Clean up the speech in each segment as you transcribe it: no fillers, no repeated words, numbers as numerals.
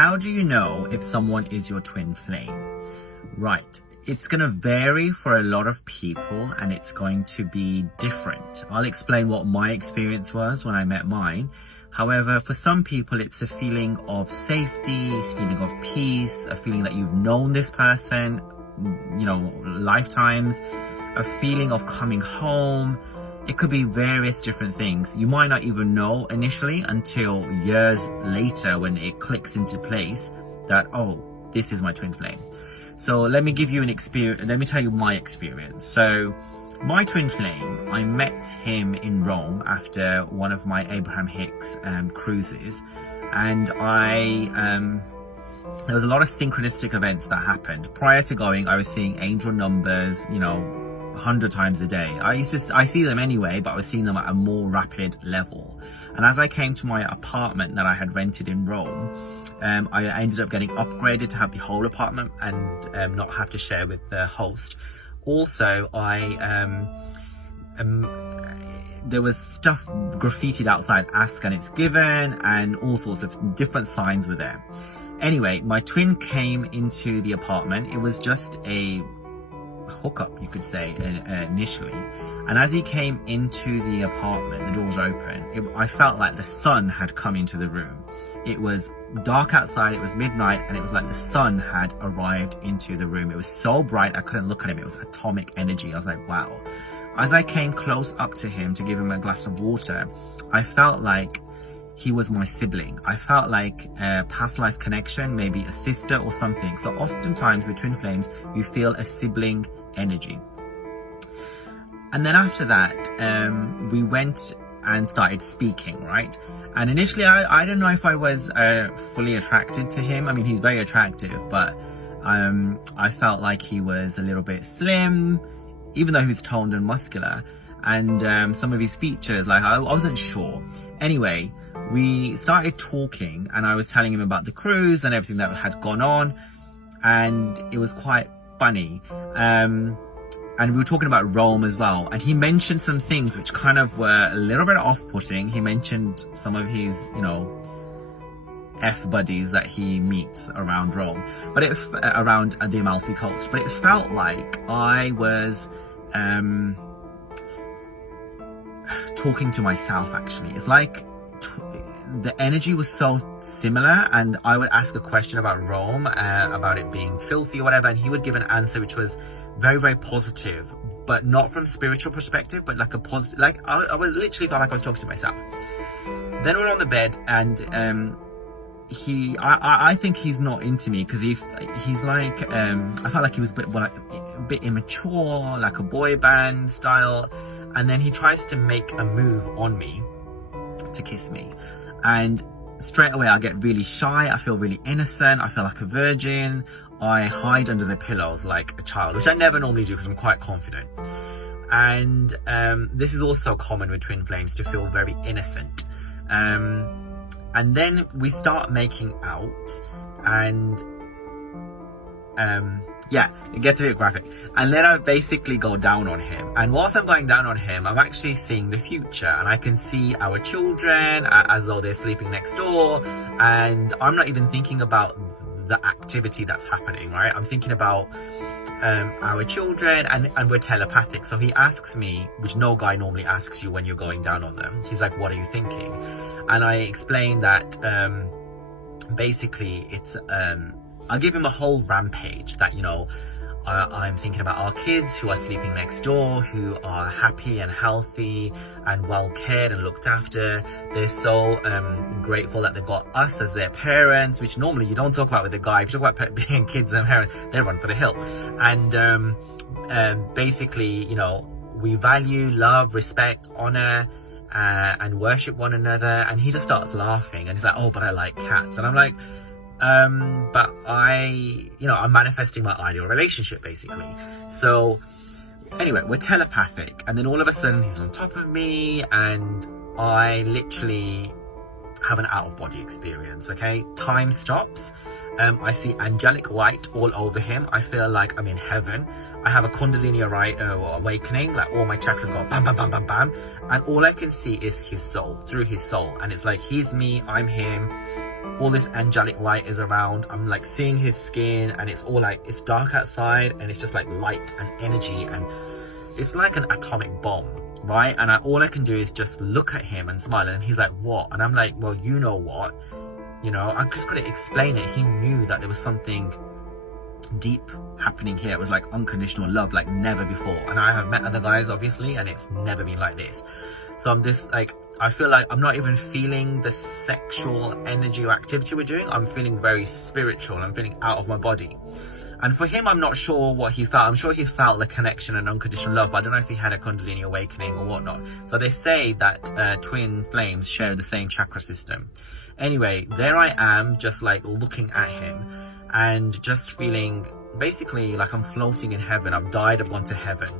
how do you know if someone is your twin flame? Right, it's going to vary for a lot of people and it's going to be different. I'll explain what my experience was when I met mine. However, for some people, it's a feeling of safety, a feeling of peace, a feeling that you've known this person, you know, lifetimes, a feeling of coming home. It could be various different things. You might not even know initially until years later when it clicks into place that, oh, this is my twin flame. So let me give you an experience. Let me tell you my experience. So my twin flame, I met him in Rome after one of my Abraham Hicks cruises, and there was a lot of synchronistic events that happened. Prior to going, I was seeing angel numbers, you know, 100 times a day. I see them anyway, but I was seeing them at a more rapid level. And as I came to my apartment that I had rented in Rome, I ended up getting upgraded to have the whole apartment and not have to share with the host. Also, there was stuff graffitied outside, ask and it's given, and all sorts of different signs were there. Anyway, my twin came into the apartment. It was just a hookup, you could say, initially. And as he came into the apartment, the doors open, I felt like the sun had come into the room. It was dark outside, it was midnight, and it was like the sun had arrived into the room. It was so bright, I couldn't look at him. It was atomic energy. I was like, wow. As I came close up to him to give him a glass of water, I felt like he was my sibling. I felt like a past life connection, maybe a sister or something. So oftentimes with twin flames, you feel a sibling energy. And then after that, we went and started speaking, right? And initially, I don't know if I was fully attracted to him. I mean, he's very attractive, but I felt like he was a little bit slim, even though he was toned and muscular. And some of his features, like, I wasn't sure. Anyway, we started talking and I was telling him about the cruise and everything that had gone on. And it was quite funny. And we were talking about Rome as well. And he mentioned some things which kind of were a little bit off-putting. He mentioned some of his, you know, F buddies that he meets around Rome, but around the Amalfi Coast. But it felt like I was talking to myself, actually. It's like the energy was so similar, and I would ask a question about Rome, about it being filthy or whatever, and he would give an answer which was very, very positive, but not from spiritual perspective, but like a positive, like I would literally felt like I was talking to myself. Then we're on the bed, and I think he's not into me because he's like, I felt like he was a bit immature, like a boy band style, and then he tries to make a move on me to kiss me, and straight away I get really shy. I feel really innocent. I feel like a virgin. I hide under the pillows like a child, which I never normally do because I'm quite confident. And this is also common with twin flames, to feel very innocent. And then we start making out, and yeah, it gets a bit graphic. And then I basically go down on him. And whilst I'm going down on him, I'm actually seeing the future, and I can see our children as though they're sleeping next door. And I'm not even thinking about the activity that's happening, right? I'm thinking about our children, and we're telepathic. So he asks me, which no guy normally asks you when you're going down on them. He's like, what are you thinking? And I explain that basically it's I'll give him a whole rampage that, you know, I'm thinking about our kids who are sleeping next door, who are happy and healthy and well cared and looked after. They're so grateful that they've got us as their parents, which normally you don't talk about with a guy. If you talk about being kids and parents, they run for the hill. And basically, you know, we value, love, respect, honor, and worship one another. And he just starts laughing, and he's like, oh, but I like cats. And I'm like, but I'm manifesting my ideal relationship, basically. So anyway, we're telepathic, and then all of a sudden he's on top of me, and I literally have an out-of-body experience. Okay, time stops. I see angelic light all over him. I feel like I'm in heaven. I have a Kundalini awakening, like all my chakras go bam, bam, bam, bam, bam. And all I can see is his soul, through his soul. And it's like, he's me, I'm him. All this angelic light is around. I'm like seeing his skin, and it's all like, it's dark outside, and it's just like light and energy, and it's like an atomic bomb, right? And all I can do is just look at him and smile, and he's like, what? And I'm like, well, you know what? You know, I just couldn't explain it. He knew that there was something deep happening here. It was like unconditional love, like never before. And I have met other guys, obviously, and it's never been like this. So I'm just like, I feel like I'm not even feeling the sexual energy or activity we're doing. I'm feeling very spiritual. I'm feeling out of my body. And for him, I'm not sure what he felt. I'm sure he felt the connection and unconditional love, but I don't know if he had a Kundalini awakening or whatnot. So they say that twin flames share the same chakra system. Anyway, there I am, just like looking at him and just feeling basically like I'm floating in heaven. I've died, I've gone to heaven.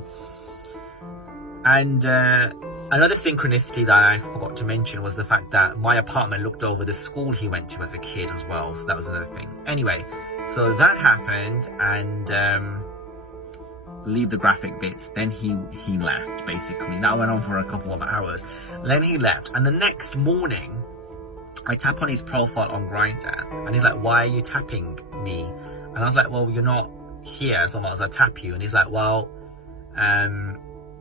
And another synchronicity that I forgot to mention was the fact that my apartment looked over the school he went to as a kid as well. So that was another thing. Anyway, so that happened, and leave the graphic bits. Then he left, basically. That went on for a couple of hours. Then he left, and the next morning, I tap on his profile on Grindr, and he's like, why are you tapping me? And I was like, well, you're not here, so I might as well tap you. And he's like, well,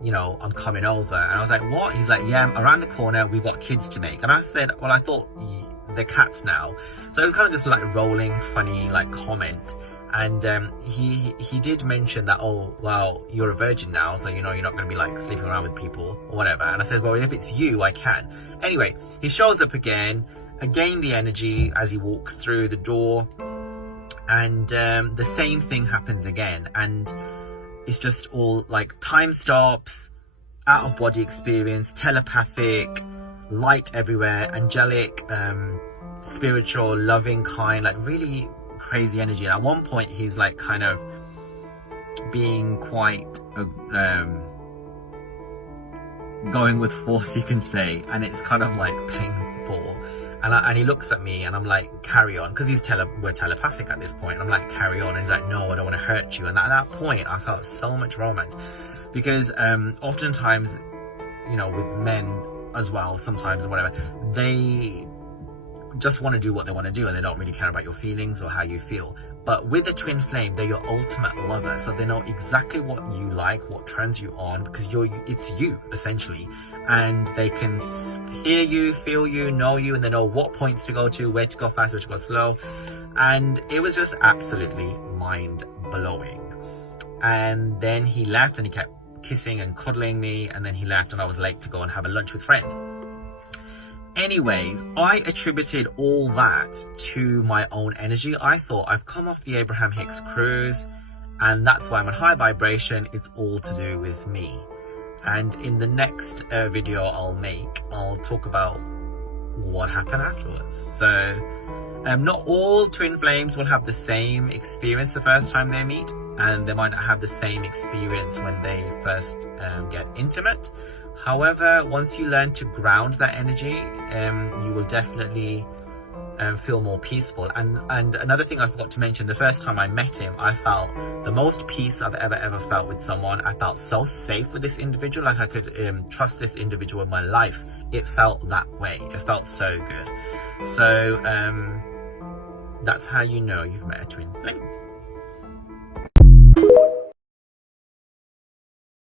you know, I'm coming over. And I was like, what? He's like, yeah, I'm around the corner, we've got kids to make. And I said, well, I thought they're cats now. So it was kind of just like rolling, funny, like comment. And he did mention that, oh, well, you're a virgin now, so you know you're not going to be like sleeping around with people or whatever. And I said, well, if it's you, I can. Anyway, he shows up again the energy as he walks through the door, and the same thing happens again. And it's just all like time stops, out of body experience, telepathic, light everywhere, angelic, spiritual, loving, kind, like really crazy energy. And at one point he's like kind of being quite going with force, you can say, and it's kind of like painful. And he looks at me, and I'm like, carry on, because we're telepathic at this point. I'm like, carry on. And he's like, no, I don't want to hurt you. And at that point I felt so much romance, because oftentimes, you know, with men as well, sometimes or whatever, they just want to do what they want to do, and they don't really care about your feelings or how you feel. But with the twin flame, they're your ultimate lover, so they know exactly what you like, what turns you on, because it's you essentially, and they can hear you, feel you, know you, and they know what points to go to, where to go fast, where to go slow. And it was just absolutely mind-blowing. And then he left, and he kept kissing and cuddling me, and then he left, and I was late to go and have a lunch with friends. Anyways, I attributed all that to my own energy. I thought, I've come off the Abraham Hicks cruise, and that's why I'm on high vibration. It's all to do with me. And in the next video I'll talk about what happened afterwards. So not all twin flames will have the same experience the first time they meet, and they might not have the same experience when they first get intimate. However, once you learn to ground that energy, you will definitely feel more peaceful. And another thing I forgot to mention, the first time I met him, I felt the most peace I've ever felt with someone. I felt so safe with this individual, like I could trust this individual in my life. It felt that way. It felt so good. So that's how you know you've met a twin flame.